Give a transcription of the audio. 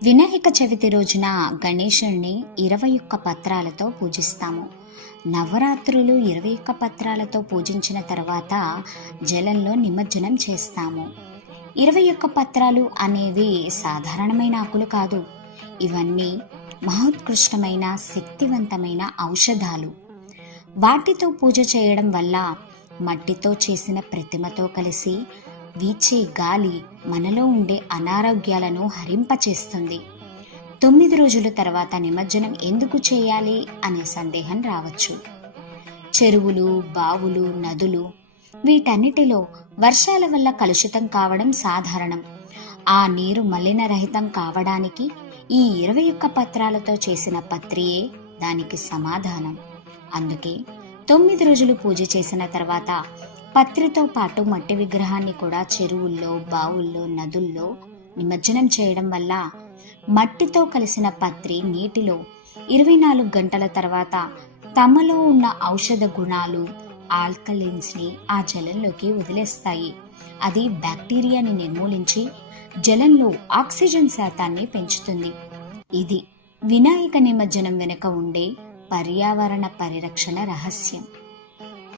వినాయక చవితి రోజున గణేశుణ్ణి 21 పత్రాలతో పూజిస్తాము. నవరాత్రులు 21 పత్రాలతో పూజించిన తర్వాత జలంలో నిమజ్జనం చేస్తాము. 21 పత్రాలు అనేవి సాధారణమైన ఆకులు కాదు. ఇవన్నీ మహోత్కృష్టమైన శక్తివంతమైన ఔషధాలు. వాటితో పూజ చేయడం వల్ల మట్టితో చేసిన ప్రతిమతో కలిసి వీచే గాలి మనలో ఉండే అనారోగ్యాలను హరింపచేస్తుంది. 9 రోజుల తర్వాత నిమజ్జనం ఎందుకు చేయాలి అనే సందేహం రావచ్చు. చెరువులు, బావులు, నదులు వీటన్నిటిలో వర్షాల వల్ల కలుషితం కావడం సాధారణం. ఆ నీరు మలినరహితం కావడానికి ఈ 21 పత్రాలతో చేసిన పత్రియే దానికి సమాధానం. అందుకే 9 రోజులు పూజ చేసిన తర్వాత పత్రితో పాటు మట్టి విగ్రహాన్ని కూడా చెరువుల్లో, బావుల్లో, నదుల్లో నిమజ్జనం చేయడం వల్ల మట్టితో కలిసిన పత్రి నీటిలో 24 గంటల తర్వాత తమలో ఉన్న ఔషధ గుణాలు, ఆల్కలైన్స్ని ఆ జలంలోకి వదిలేస్తాయి. అది బ్యాక్టీరియాని నిర్మూలించి జలంలో ఆక్సిజన్ శాతాన్ని పెంచుతుంది. ఇది వినాయక నిమజ్జనం వెనుక ఉండే పర్యావరణ పరిరక్షణ రహస్యం.